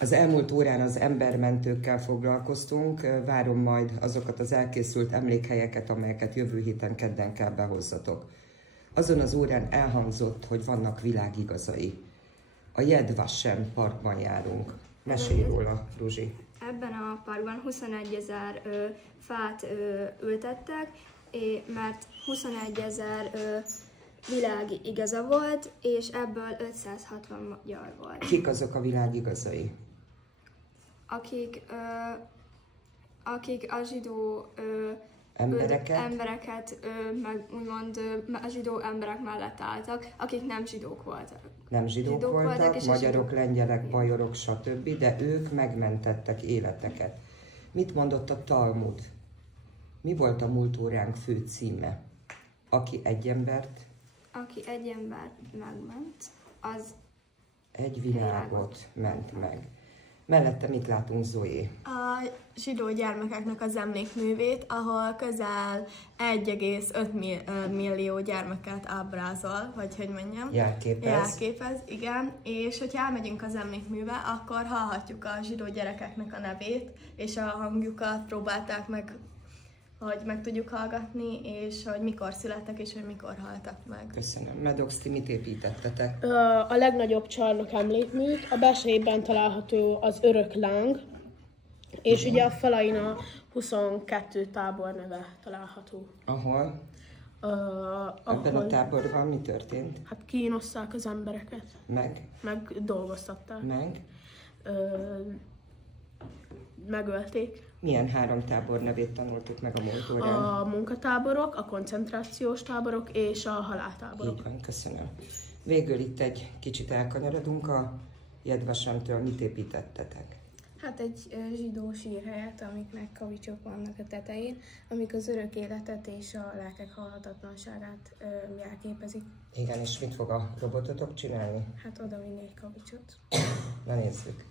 Az elmúlt órán az embermentőkkel foglalkoztunk, várom majd azokat az elkészült emlékhelyeket, amelyeket jövő héten kedden kell behozzatok. Azon az órán elhangzott, hogy vannak világigazai. A Yad Vashem parkban járunk. Mesélj róla, Ruzsi. Ebben a parkban 21 000 fát ültettek, mert 21 000 világi igaza volt, és ebből 560 magyar volt. Kik azok a világigazai? Akik a zsidó embereket meg úgymond a zsidó emberek mellett álltak, akik nem zsidók voltak. Nem zsidók voltak, magyarok, lengyelek, bajorok, stb., de ők megmentettek életeket. Mit mondott a Talmud? Mi volt a múlt óránk fő címe? Aki egy embert megment, az egy világot ment meg. Mellette mit látunk, Zoé? A zsidó gyermekeknek az emlékművét, ahol közel 1,5 millió gyermeket ábrázol, vagy hogy mondjam. Jelképez, igen. És hogyha elmegyünk az emlékműve, akkor hallhatjuk a zsidó gyerekeknek a nevét, és a hangjukat próbálták meg, hogy meg tudjuk hallgatni, és hogy mikor születtek, és hogy mikor haltak meg. Köszönöm. Medox, ti mit építettetek? A legnagyobb csarnok emlékmű, a belsejében található az örök láng, és ugye a falain a 22 tábor neve található. Ahol? Ebben a táborban mi történt? Hát kínozták az embereket. Meg dolgoztatták. Megölték. Milyen 3 tábor nevét tanultuk meg a múlt órán? A munkatáborok, a koncentrációs táborok és a haláltáborok. Így van, köszönöm. Végül itt egy kicsit elkanyarodunk a Yad Vashemtől. Mit építettetek? Hát egy zsidó sírhelyet, amiknek kavicsok vannak a tetején, amik az örök életet és a lelkek halhatatlanságát jelképezik. Igen, és mit fog a robototok csinálni? Hát oda vinni egy kavicsot. Na nézzük.